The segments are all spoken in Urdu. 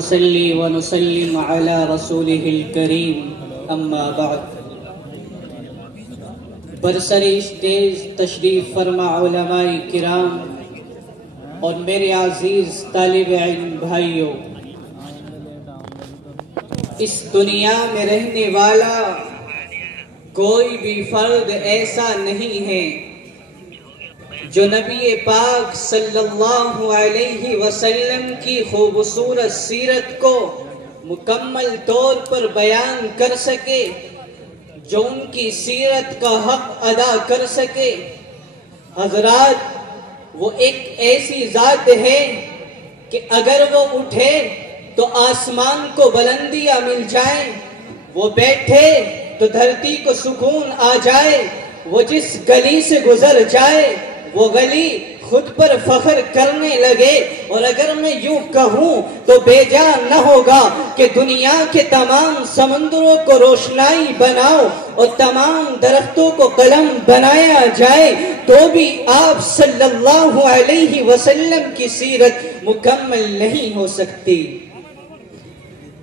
ونصلي ونسلم على رسوله الكريم اما بعد. برسر اسٹیج تشریف فرما علماء کرام اور میرے عزیز طالب علم بھائیوں، اس دنیا میں رہنے والا کوئی بھی فرد ایسا نہیں ہے جو نبی پاک صلی اللہ علیہ وسلم کی خوبصورت سیرت کو مکمل طور پر بیان کر سکے، جو ان کی سیرت کا حق ادا کر سکے. حضرات، وہ ایک ایسی ذات ہے کہ اگر وہ اٹھے تو آسمان کو بلندیاں مل جائیں، وہ بیٹھے تو دھرتی کو سکون آ جائے، وہ جس گلی سے گزر جائے وہ گلی خود پر فخر کرنے لگے. اور اگر میں یوں کہوں تو بے جان نہ ہوگا کہ دنیا کے تمام سمندروں کو روشنائی بناؤ اور تمام درختوں کو قلم بنایا جائے تو بھی آپ صلی اللہ علیہ وسلم کی سیرت مکمل نہیں ہو سکتی.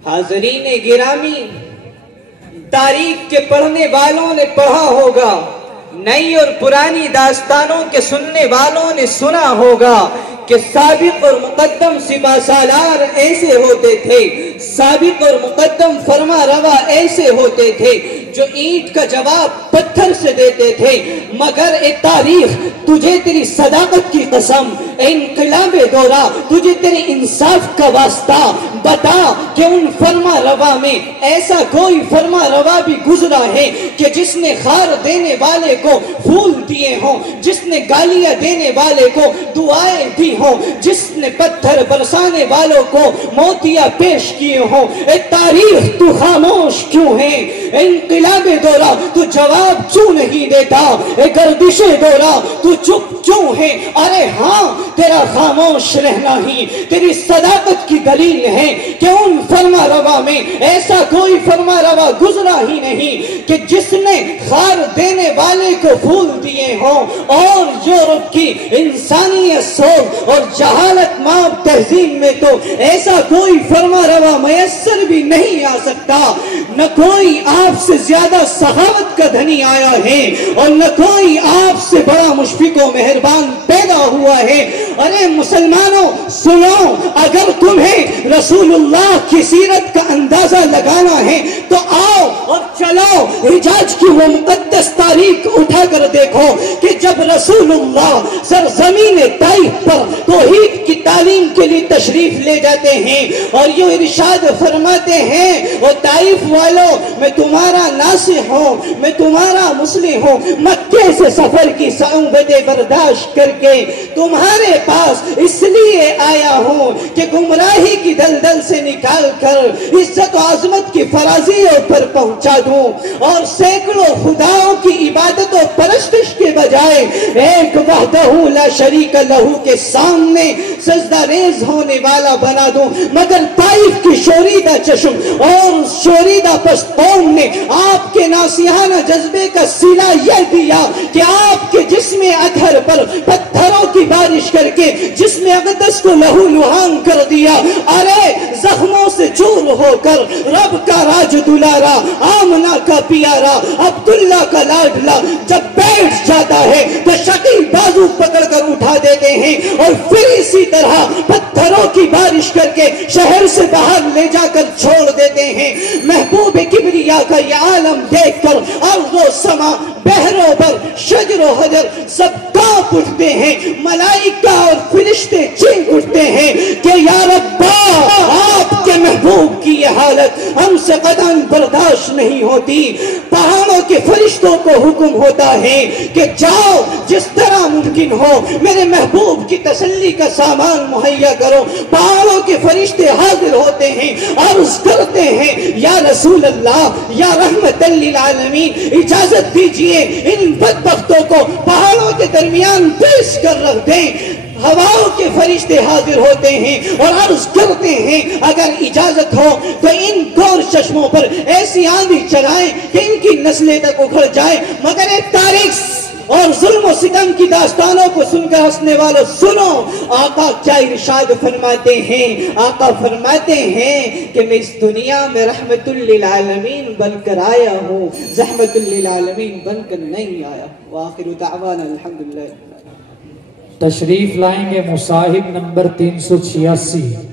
حاضرین گرامی، تاریخ کے پڑھنے والوں نے پڑھا ہوگا، نئی اور پرانی داستانوں کے سننے والوں نے سنا ہوگا کہ سابق اور مقدم سپہ سالار ایسے ہوتے تھے، سابق اور مقدم فرما روا ایسے ہوتے تھے جو اینٹ کا جواب پتھر سے دیتے تھے. مگر اے تاریخ، تجھے تیری صداقت کی قسم، اے انقلاب دورہ، تجھے تیرے انصاف کا واسطہ بتا کہ ان فرما روا میں ایسا کوئی فرما روا بھی گزرا ہے کہ جس نے خار دینے والے کو پھول دیے ہوں، جس نے گالیاں دینے والے کو دعائیں دی ہوں، جس نے پتھر برسانے والوں کو موتیاں پیش کیے ہوں. اے تاریخ، تو خاموش کیوں ہے؟ اے انقلاب دورہ، تو جواب کیوں نہیں دیتا؟ اے گردش دورہ، تو چپ کیوں ہے؟ ارے ہاں، تیرا خاموش رہنا ہی تیری صداقت کی دلیل ہے کہ ان فرما روا میں ایسا کوئی فرما روا گزرا ہی نہیں کہ جس نے خار دینے والے کو پھول دیے ہوں. اور یورپ کی انسانیت سوچ اور جہالت ماب تہذیب میں تو ایسا کوئی فرما روا میسر بھی نہیں آ سکتا. نہ کوئی آپ سے زیادہ سخاوت کا دھنی آیا ہے اور نہ کوئی آپ سے بڑا مشفق و مہربان پیدا ہوا ہے. ارے مسلمانوں سنو، اگر تمہیں رسول اللہ کی سیرت کا اندازہ لگانا ہے تو آؤ اور چلو حجاز کی وہ مقدس تاریخ اٹھا کر دیکھو کہ جب رسول اللہ سرزمین طائف پر توحید کی تعلیم کے لیے تشریف لے جاتے ہیں اور یہ ارشاد فرماتے ہیں، وہ طائف والوں، میں تمہارا ناصح ہوں، میں تمہارا مصلح ہوں، مکے سے سفر کی صعوبتیں برداشت کر کے تمہارے پاس اس لیے آیا ہوں کہ گمراہی کی دلدل سے نکال کر عزت و عظمت کی فرازیوں پر پہنچا دوں اور سینکڑوں خداؤں کی عبادت و پرستش کے بجائے ایک وحدہ لا شریک لہو کے سامنے سجدہ ریز ہونے والا بنا دوں. مگر طائف کی شوریدہ چشم اور شوریدہ پشتون نے آپ کے ناسیانہ جذبے کا صلہ یہ دیا کہ آپ کے جسم اطہر پر پتھروں کی بارش کر کے جسم اقدس کو لہو لہان کر دیا. ارے زخموں سے چور ہو کر رب کا راج دلارا، آمنہ کا پیارا، عبداللہ کا لاڈلا جب بیٹھ جاتا ہے تو شقی بازو پکڑ کر اٹھا دیتے ہیں اور پھر اسی طرح پتھروں کی بارش کر کے شہر سے باہر لے جا کر چھوڑ دیتے ہیں. محبوب کبریا کا یہ عالم دیکھ کر ارض و سما، بحر و بر، شجر و حجر سب کانپ اٹھتے ہیں. ملائکہ اور فرشتے چینک اٹھتے ہیں کہ یا ربا، آپ کے محبوب کی یہ حالت ہم سے قدم برداشت نہیں ہوتی. پہاڑوں کے فرشتوں کو حکم ہوتا ہے کہ جاؤ، جس طرح ممکن ہو میرے محبوب کی تسلی کا سامان مہیا کرو. پہاڑوں کے فرشتے حاضر ہوتے ہیں، عرض کرتے ہیں یا رسول اللہ، یا رحمت للعالمین، اجازت دیجئے ان بدبختوں کو پہاڑوں کے درمیان پیش کر رکھ دیں. ہواؤں کے فرشتے حاضر ہوتے ہیں اور عرض کرتے ہیں اگر اجازت ہو تو ان گور چشموں پر ایسی آندھی چلائیں کہ ان کی نسلیں تک اکھڑ جائیں. مگر ایک تاریخ اور ظلم و ستم کی داستانوں کو سن کر ہنسنے والوں سنو، آقا کیا ارشاد فرماتے ہیں؟ آقا فرماتے ہیں کہ میں اس دنیا میں رحمت للعالمین بن کر آیا ہوں، زحمت للعالمین بن کر نہیں آیا۔ وآخر دعوانا الحمدللہ۔ تشریف لائیں گے مصاحب نمبر 386۔